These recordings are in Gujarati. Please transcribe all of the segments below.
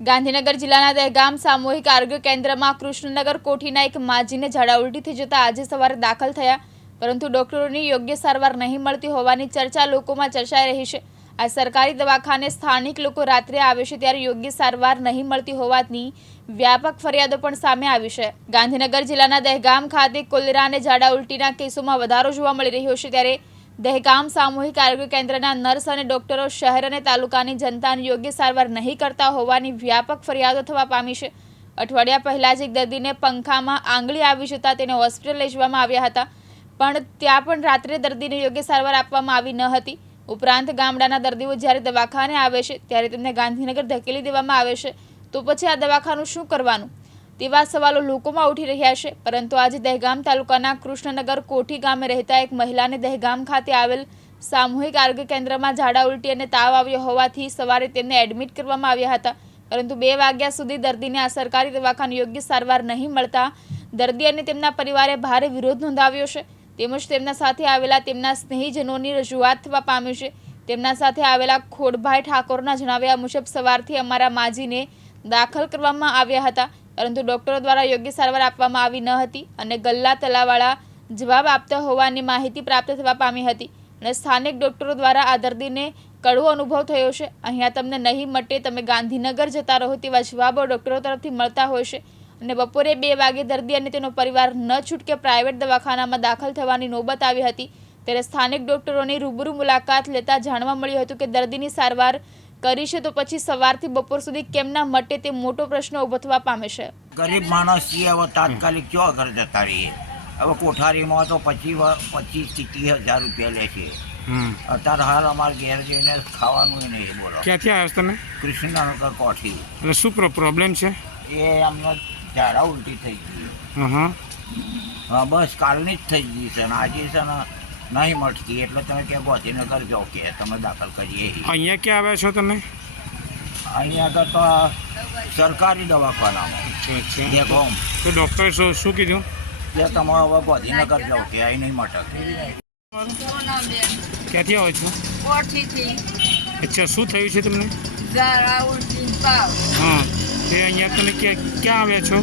ગાંધીનગર જિલ્લાના દહેગામ સામૂહિક આરોગ્ય કેન્દ્રમાં કૃષ્ણનગર કોઠીના એક માજીને ઝાડા ઉલટી થઈ જતા આજે સવારે દાખલ થયા, પરંતુ ડોક્ટરોની યોગ્ય સારવાર નહીં મળતી હોવાની ચર્ચા લોકોમાં ચર્ચાઈ રહી છે। આ સરકારી દવાખાને સ્થાનિક લોકો રાત્રે આવે છે ત્યારે યોગ્ય સારવાર નહીં મળતી હોવાની વ્યાપક ફરિયાદો પણ સામે આવી છે। ગાંધીનગર જિલ્લાના દહેગામ ખાતે કોલેરા અને ઝાડા ઉલટીના કેસોમાં વધારો જોવા મળી રહ્યો છે, ત્યારે દહેગામ સામૂહિક આરોગ્ય કેન્દ્રના નર્સ અને ડોક્ટરો શહેર અને તાલુકાની જનતાને યોગ્ય સારવાર નહીં કરતા હોવાની વ્યાપક ફરિયાદો થવા પામી છે। અઠવાડિયા પહેલા જ એક દર્દીને પંખામાં આંગળી આવી જતા તેને હોસ્પિટલ લઈ જવામાં આવ્યા હતા, પણ ત્યાં પણ રાત્રે દર્દીને યોગ્ય સારવાર આપવામાં આવી ન હતી। ઉપરાંત ગામડાના દર્દીઓ જ્યારે દવાખાને આવે છે ત્યારે તેમને ગાંધીનગર ધકેલી દેવામાં આવે છે, તો પછી આ દવાખાનું શું કરવાનું તેવા સવાલો લોકોમાં ઉઠી રહ્યા છે। પરંતુ આજે દહેગામ તાલુકાના કૃષ્ણનગર કોઠી ગામે રહેતા એક મહિલાને દહેગામ ખાતે આવેલ સામૂહિક આરોગ્ય કેન્દ્રમાં ઝાડા ઉલટી અને તાવ આવ્યો હોવાથી સવારે તેમને એડમિટ કરવામાં આવ્યા હતા, પરંતુ 2 વાગ્યા સુધી દર્દીને આ સરકારી દવાખાને યોગ્ય સારવાર નહીં મળતા દર્દી અને તેમના પરિવારે ભારે વિરોધ નોંધાવ્યો છે। તેમજ તેમના સાથે આવેલા તેમના સ્નેહીજનોની રજૂઆત થવા પામ્યું છે। તેમના સાથે આવેલા ખોડભાઈ ઠાકોરના જણાવ્યા મુજબ સવારથી અમારા માજીને દાખલ કરવામાં આવ્યા હતા, પરંતુ ડોક્ટરો દ્વારા યોગ્ય સારવાર આપવામાં આવી ન હતી અને ગલ્લા તલાવાળા જવાબ આપતા હોવાની માહિતી પ્રાપ્ત થવા પામી હતી અને સ્થાનિક ડોક્ટરો દ્વારા આ દર્દીને કડવો અનુભવ થયો છે। અહીંયા તમને નહીં મટે, તમે ગાંધીનગર જતા રહો તેવા જવાબો ડોક્ટરો તરફથી મળતા હોય છે અને બપોરે 2 વાગે દર્દી અને તેનો પરિવાર ન છૂટકે પ્રાઇવેટ દવાખાનામાં દાખલ થવાની નોબત આવી હતી। ત્યારે સ્થાનિક ડોક્ટરોની રૂબરૂ મુલાકાત લેતા જાણવા મળ્યું હતું કે દર્દીની સારવાર કરી છે તો પછી સવારથી બપોર સુધી કેમ ના મટે તે મોટો પ્રશ્ન ઊભો થવા પામે છે। ગરીબ માણસ છીએ, હવે તાત્કાલિક ક્યાં ઘર જતા રહીએ। હવે કોઠારીમાં તો 25-30 હજાર રૂપિયા લે છે। અત્યારે હાલ અમારે ઘેર જઈને ખાવાનું નહીં। બોલો ક્યાંથી આવ્યા તમે? કૃષ્ણનગર કોઠી। એટલે શું પ્રોબ્લેમ છે? એ અમને ઝાડા ઉલટી થઈ ગઈ। હા, બસ કાલની જ થઈ ગઈ છે ને આજે છે ને નહીં મટતી, એટલે તમે ક્યાં ગાંધીનગર જાઓ કે તમે દાખલ કરીએ। અહીંયા ક્યાં આવ્યા છો તમે? અહીંયા આગળ તો સરકારી દવાખાનામાં દહેગામ। તો ડૉક્ટરે શું કીધું? કે તમે હવે ગાંધીનગર જાઓ કે અહીં નહીં મટકે। ક્યાંથી આવો છો? કોઠીથી। અચ્છા, શું થયું છે તમને? ઝાડા ઉલટી તાવ। હા, તે અહીંયા તમે ક્યાં આવ્યા છો?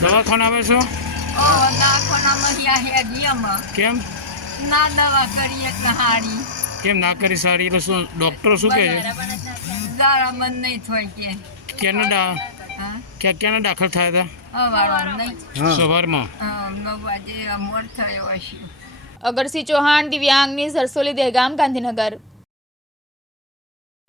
દવાખાને આવ્યા છો? દવાખાનામાં હેડિયામાં કેમ ના દવા કરીએ કહાડી કેમ ના કરી સારી? એટલે શું ડૉક્ટરો શું કહે છે? ઝાડા બંધ નહીં થાય કે ક્યાં દાખલ થયા હતા? સવારમાં નહીં, સવારમાં 9 વાગે મોડ થયો હશે। અગરસિંહ ચૌહાણ, દિવ્યાંગ ન્યૂઝ, હરસોલી, દહેગામ, ગાંધીનગર।